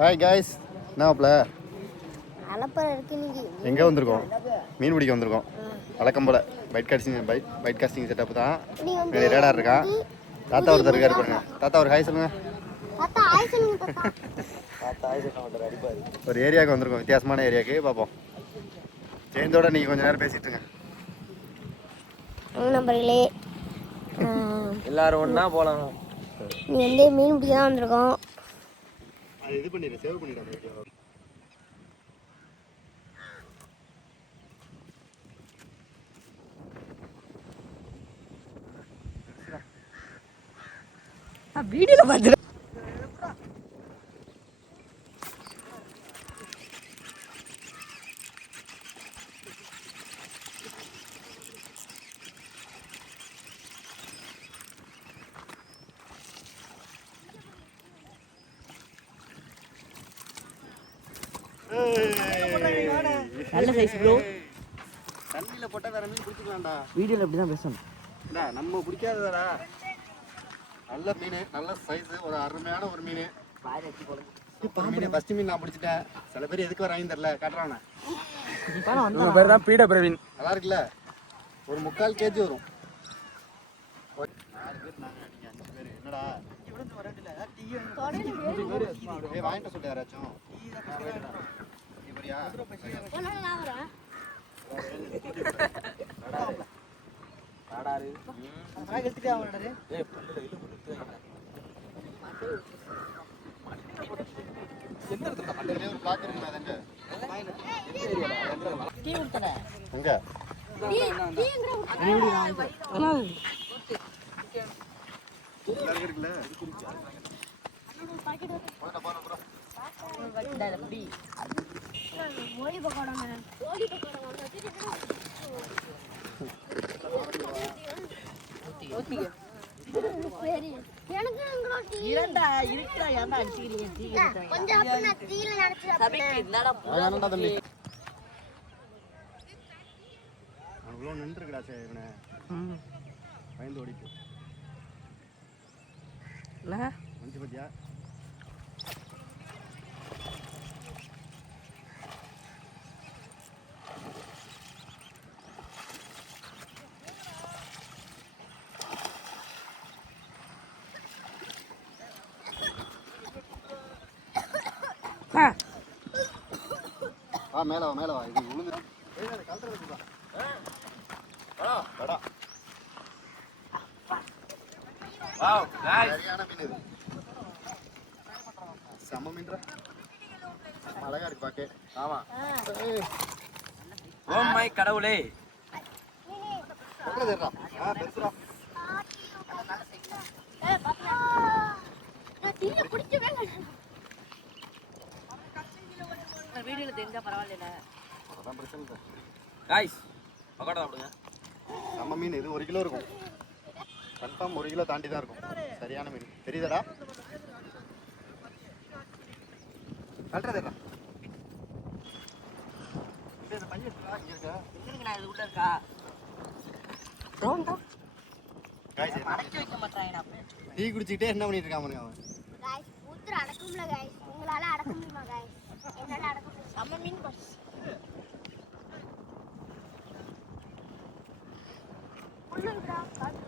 Hi guys, என்னப்ல அலப்பறை இருக்கு இன்னைக்கு. எங்கே வந்திருக்கோம்? மீன் பிடிக்க வந்திருக்கோம். வழக்கம் போல் பைட் காஸ்டிங் செட்டப் தான். இங்கே ரேடார் இருக்கான். தாத்தா ஒருத்தர் இருக்காரு பாருங்க. தாத்தா ஒரு ஹாய் சொல்லுங்க. ஒரு ஏரியாவுக்கு வந்திருக்கோம், வித்தியாசமான ஏரியாவுக்கு. பார்ப்போம். சேர்ந்தோட நீங்கள் கொஞ்சம் நேரம் பேசிட்டு இருங்க. நம்பர்களே, எல்லாரும் ஒன்றா போகலாம். நீ வந்து மீன் பிடிக்க தான் வந்திருக்கோம். அது இது பண்ணிடு, சேவ் பண்ணிடு அந்த வீடியோ. வீடியோல பார்த்து நல்ல சைஸ் ப்ரோ. தண்ணியில் போட்டால் வேற மீன் பிடிச்சிக்கலாம்டா. வீடியோவில் அப்படி தான் பேசணும். நம்ம பிடிக்காதடா. நல்ல மீன், நல்ல சைஸ், ஒரு அருமையான ஒரு மீன். மீன் ஃபர்ஸ்ட் மீன் நான் பிடிச்சிட்டேன். சில பேர் எதுக்கு வராங்கன்னு தெரியல, காட்டுறானே. உங்கள் பேர் தான் பீட பிரவீன். நல்லா இருக்குல்ல? ஒரு 3/4 kg வரும். 4 பேர் நாங்கள், நீங்கள் 5 பேர். என்னடா வாங்கிட்டு சொல்லிட்டு யாராச்சும் இப்படியா? நின்றுக்கடா இவனை பயந்து ஓடிட்டு மஞ்சு பத்தியா? மேல வா, மேல வா. இது உளுந்து கலட்டுறது. சரியான மீன் இது. செம்ம மீன்டா. அழகா இருக்கு பாக்க. ஆமா. ஓ மை கடவுளே. பெருசுடா. பெருசுடா. வீடியோல தெரிஞ்சா பரவாயில்ல. அதான் பிரச்சனை இல்லை. காய்ஸ் பக்கோடா சாப்பிடுங்க. நம்ம மீன் இது 1 கிலோ இருக்கும். கன்ஃபார்ம் 1 கிலோ தாண்டி தான் இருக்கும். சரியான மீன். தெரியுதாடா? கல்றதா? இந்த பையன் இங்க இருக்கா? எங்கடா இது உள்ள இருக்கா? गाइस அடக்கி வைக்க மாட்டாங்கடா. டீ குடிச்சிட்டே என்ன பண்ணிட்டு இருக்கான் பாருங்க அவன். गाइस ஊத்துற அடக்கும்ல गाइस. உங்களால அடக்க முடியுமா गाइस? என்னால அடக்க முடியும். நம்ம மீன் பஸ். உள்ளடா காட்டு.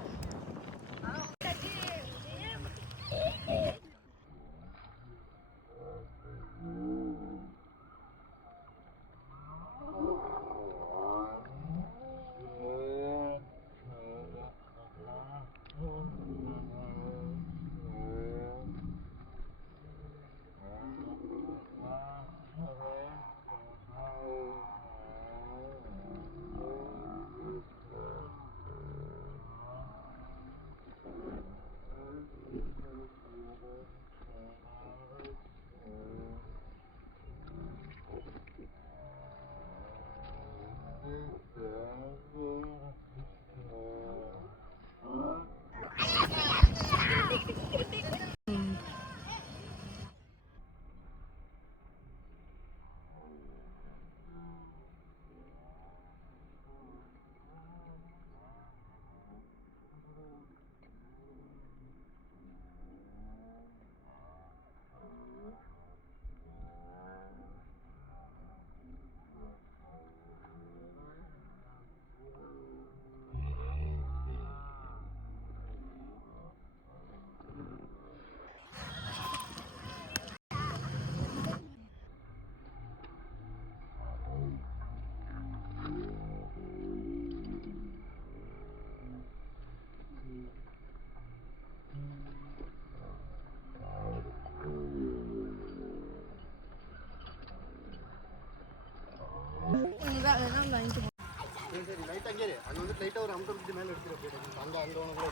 கவுண்டர் பிடிச்சி மேலே எடுத்துட்டு அங்கே அங்கே ஒன்று கூட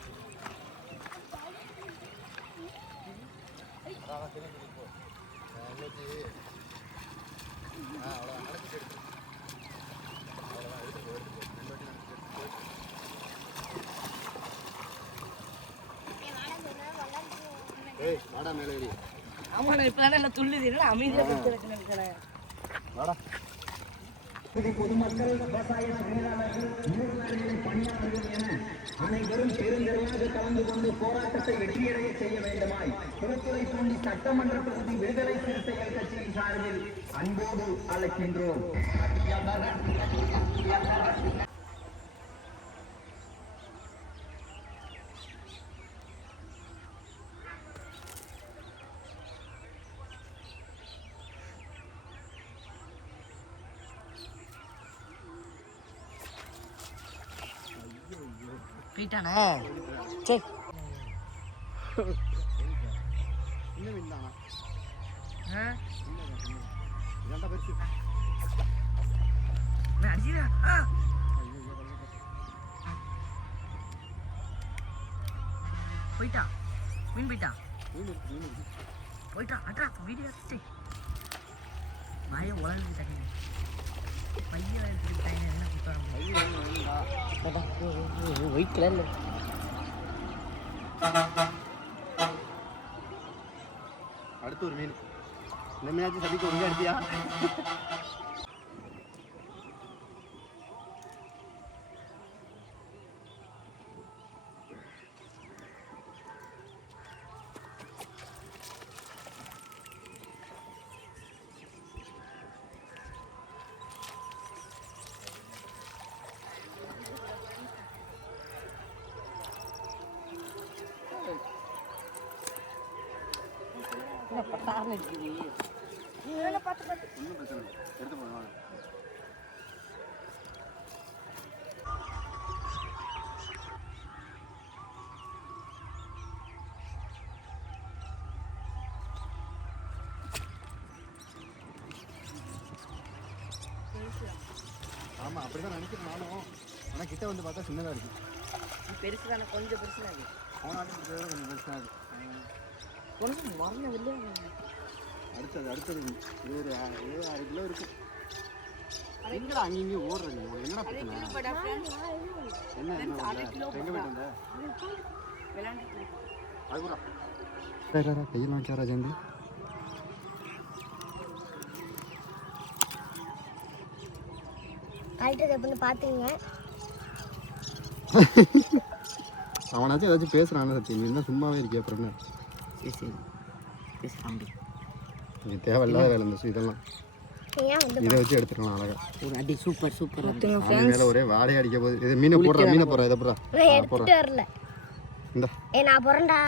அதான் தெரிஞ்சு இப்போ இன்னைக்கு அவ்வளோதான் நடந்துட்டு எடுத்து அவ்வளோதான் எடுத்துட்டு ஏய் வாடா மேலே ஏறி ஆமா நான் இப்ப தானே துள்ளுது என்ன அமைதியா நினைக்கிறேன் வாடா பொதுமக்கள் விவசாய தொழிலாளர்கள் நூறு பணியாளர்கள் என அனைவரும் பெருந்திரளாக கலந்து கொண்டு போராட்டத்தை வெற்றியடைய செய்ய வேண்டுமாய் திருத்துறைப்பூண்டி சட்டமன்ற தொகுதி விடுதலை சிறுத்தைகள் கட்சியின் சார்பில் அன்போடு அழைக்கின்றோம். போயிட்டானா சரி இன்னும் இருந்தானா அடிச்சிடா போயிட்டா மீன் போயிட்டா போயிட்டா அட்ரா வீடியோ வாய உலக தண்ணி பையன் எடுத்துக்கிட்டேன் என்ன கொடுத்தாங்க ஒயிட் கலர்ல அடுத்து ஒரு மீன் இந்த மீனாச்சும் சதிக்கு ஒழுங்கா எடுத்தியா பட்டாரம் இருக்குது ஒன்றும் பிரச்சனை இல்லை எடுத்து போடுவாங்க ஆமாம் அப்படி தான் நினைக்கிறேன் நானும் ஆனால் கிட்ட வந்து பார்த்தா சின்னதாக இருக்குது பெருசு தானே கொஞ்சம் பெருசு தான் போனாலும் கொஞ்சம் பெருசாக இருக்குது கொஞ்சம் மரண வெளியே அடுத்தது இது ஒரு 7-6 கிலோ இருக்கும் எங்கடா அங்கேயும் ஓடுறது என்னடா பிரச்சனை என்ன எங்கே போயிட்டு வந்த அதுதான் கையெல்லாம் வச்சாரா சேர்ந்து பாத்துங்க அவனாச்சும் ஏதாச்சும் பேசுறான் சத்தியம் நீ தான் சும்மாவே இருக்கியா அப்புறம் என்ன சரி சரி பேசுகிறான் நீ தேவையில்லாத வேலை இந்த இதெல்லாம் இதை வச்சு எடுத்துக்கலாம் அழகா ஒரு அடி சூப்பர் சூப்பர் மேலே ஒரே வாடையை அடிக்க போகுது இது மீனை போடுறா மீனை போடுறா இதை போடுறா எடுத்துட்டு வரல இந்த நான் போறேன்டா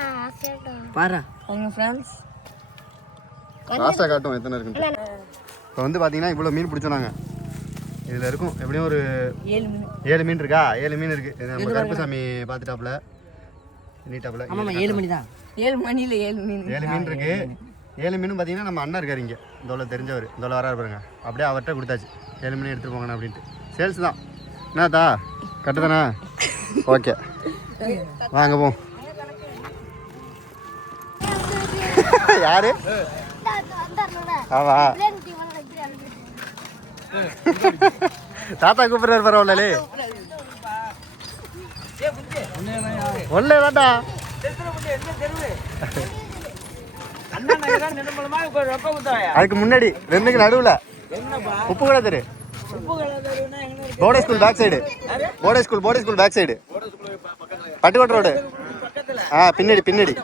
பாரா அவங்க ஃப்ரெண்ட்ஸ் ராசா காட்டும் எத்தனை இருக்குன்னு இப்போ வந்து பார்த்தீங்கன்னா இவ்வளோ மீன் பிடிச்சோம் நாங்கள் இதில் இருக்கும் எப்படியும் ஒரு 7 மீன் இருக்கா 7 மீன் இருக்குது இது நம்ம கருப்பசாமி பார்த்துட்டாப்புல நீட்டாப்புல ஆமாம் 7 மணி தான் 7 மணியில் 7 மீன் 7 மீன் இருக்குது 7 மீனும் பார்த்தீங்கன்னா நம்ம அண்ணன் இருக்கார் இங்கே இதோட தெரிஞ்சவர் இதோட வராரு பாருங்க அப்படியே அவர்கிட்ட கொடுத்தாச்சு 7 மீன் எடுத்துகிட்டு போங்கண்ணா அப்படின்ட்டு சேல்ஸ் தான் என்னத்தா கட்டுதானே ஓகே வாங்க போம் யாரு ஆவா தாத்தா கூப்பிடுறாரு பரவாயில்ல ஒல்லே தாத்தா அதுக்கு முன்னாடி ரெண்டுக்கு நடுவில் உப்பு கடை தெரு போர்டே ஸ்கூல் பேக் சைடு போர்டே school back side Pattukkottai road பின்னாடி பின்னாடி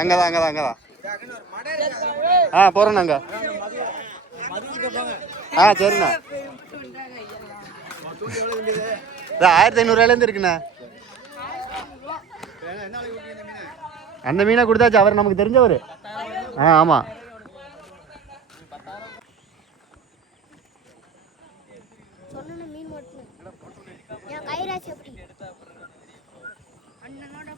அங்கதான் போறோம் நாங்க சரிண்ணா 1500 இருக்குண்ணா அந்த மீனை கொடுத்தாச்சு அவர் நமக்கு தெரிஞ்சவர் ஆமாம் மீன் மட்டும் என் கைராசி எப்படி அண்ணனோட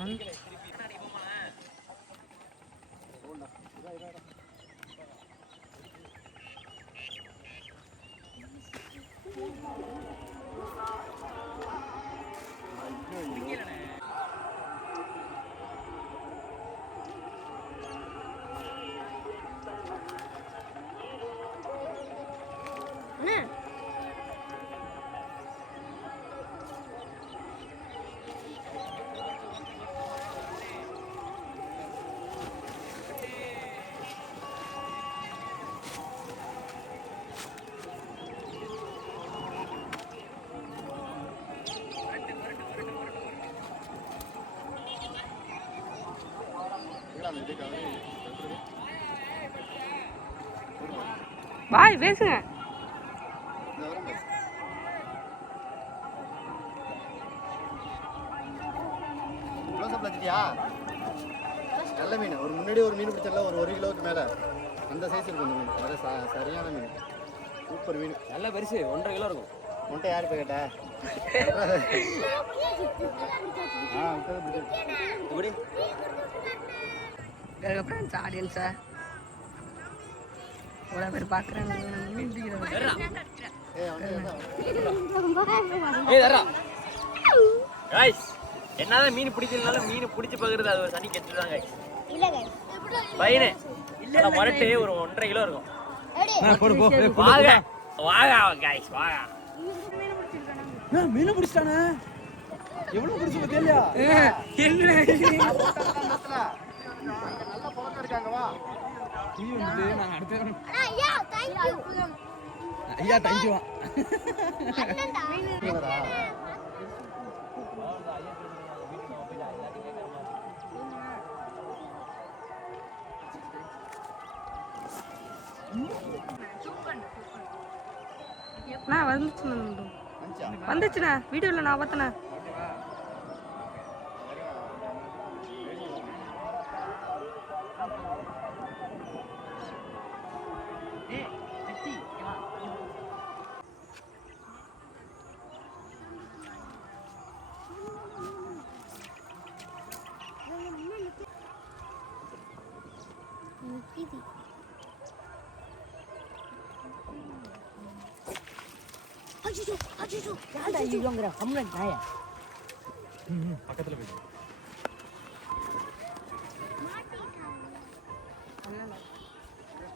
அண்ணா பாய் பேசுங்க. நல்ல மீன். ஒரு முன்னாடி ஒரு மீன் பிடிச்சல ஒரு 1 கிலோவுக்கு மேல அந்த சைஸ் இருக்கும் இந்த மீன். அது சரியான மீன். சூப்பர் மீன். நல்ல பெருசு 1.5 கிலோ இருக்கும். உன்ட்ட யாரு போய் கேட்டா? இப்படி ஃப்ரெண்ட்ஸ் ஆடியன்ஸை இவ்வளோ பேர் பார்க்குறாங்க. கைஸ் என்னதான் மீன் பிடிக்கலனாலும் மீன் பிடிச்சி பார்க்கறது அது ஒரு தனி கெட்டு தான் கைஸ். இல்ல guys. பையனே இல்ல மரட்டு ஒரு 1.5 கிலோ இருக்கும். எடு. வாங்க வாங்க கைஸ் வாங்க. மீன் பிடிச்சிட்டானே. எவ்வளவு பிடிச்சு தெரியலையா? நல்ல பழக்கம் இருக்காங்க வா. நீ வந்து நாங்க அடுத்த அண்ணா ஐயா thank you. ஐயா தேங்க்யூ. அண்ணன்டா. நான் வந்துச்சுண்ணா வீடியோவில் நான் பார்த்தேண்ணா. பக்கத்துல போய்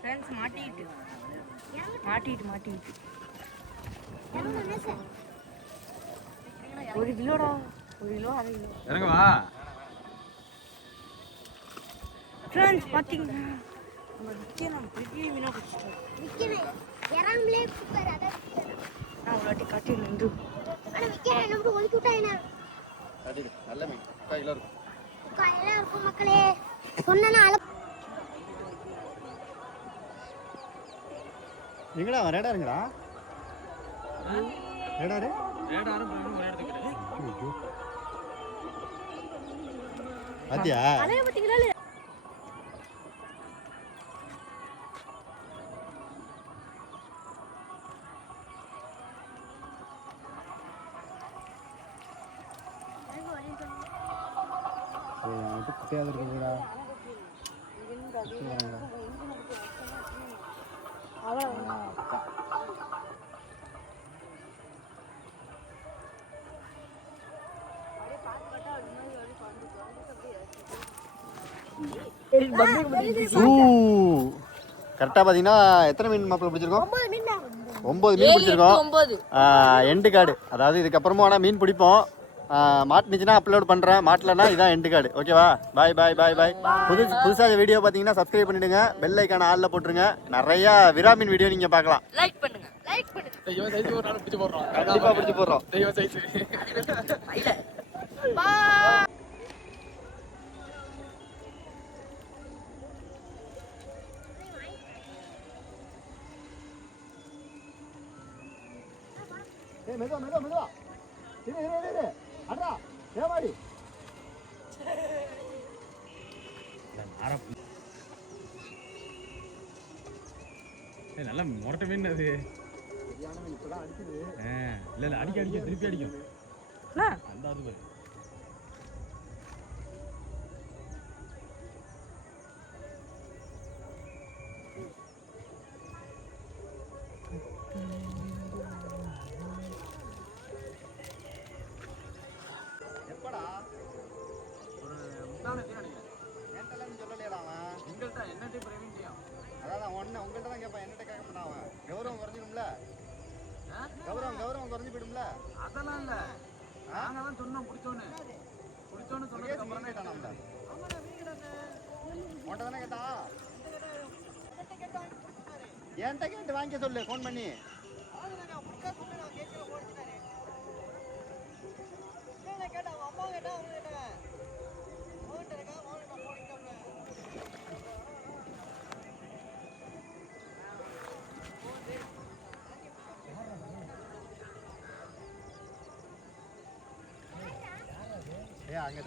ஃப்ரெண்ட்ஸ் மாட்டிட்டு 1 கிலோடா 1 கிலோ 1/2 கிலோ. இறங்க வா. ஃப்ரெண்ட்ஸ் பார்த்தீங்கன்னா நம்ம விற்கணும் பெரிய மீனாக பிடிச்சிட்டோம். விக்கணும். இறங்கலே சூப்பர் அத. நான் ஒரு வாட்டி காட்டி நின்று அண்ணா விக்கணும் என்ன மட்டும் ஒதுக்கி விட்டாயினா. நல்ல மீன் 1 கிலோ இருக்கும். காயில இருக்கும் மக்களே. சொன்னனா அள. எங்கடா ரேடாருங்கடா? ரேடாரு? ரேடாரும் பிரவீனும் ஒரே இடத்துக்கு கிட்ட. ஐயோ. பாத்தியா? அலைய பாத்தீங்களா? இது குட்டியாக இருக்குதுடா. கரெக்டாக பார்த்தீங்கன்னா எத்தனை மீன் மாப்பிள்ள பிடிச்சிருக்கோம்? 9 மீன் பிடிச்சிருக்கோம். எண்டு கார்டு, அதாவது இதுக்கப்புறமா ஆனால் மீன் பிடிப்போம். மாட்டுனுச்சுன்னா அப்லோட் பண்ணுறேன், மாட்டலன்னா இதான் எண்டு கார்டு. ஓகேவா? பாய் பாய் பாய் பாய். புதுசாக வீடியோ பார்த்தீங்கன்னா சப்ஸ்கிரைப் பண்ணிவிடுங்க, பெல் ஐக்கான ஆளில் போட்டுருங்க. நிறையா விராமீன் வீடியோ நீங்கள் பார்க்கலாம். லைக் பண்ணுங்க. தெய்வம் சைஸ் ஒரு நாள் பிடிச்சு போடுறோம். கண்டிப்பாக பிடிச்சி போடுறோம். தெய்வம் சைஸ். மெதுவா மெதுவா மெதுவா. இரு அட்ரா ஏமாடி. நல்ல முரட்ட மீன் அது. இல்ல அடிக்க திருப்பி அடிக்கும். அந்த அது என்கிட்ட கேட்டு வாங்கிக்க சொல்லு ஃபோன் பண்ணி. அங்கே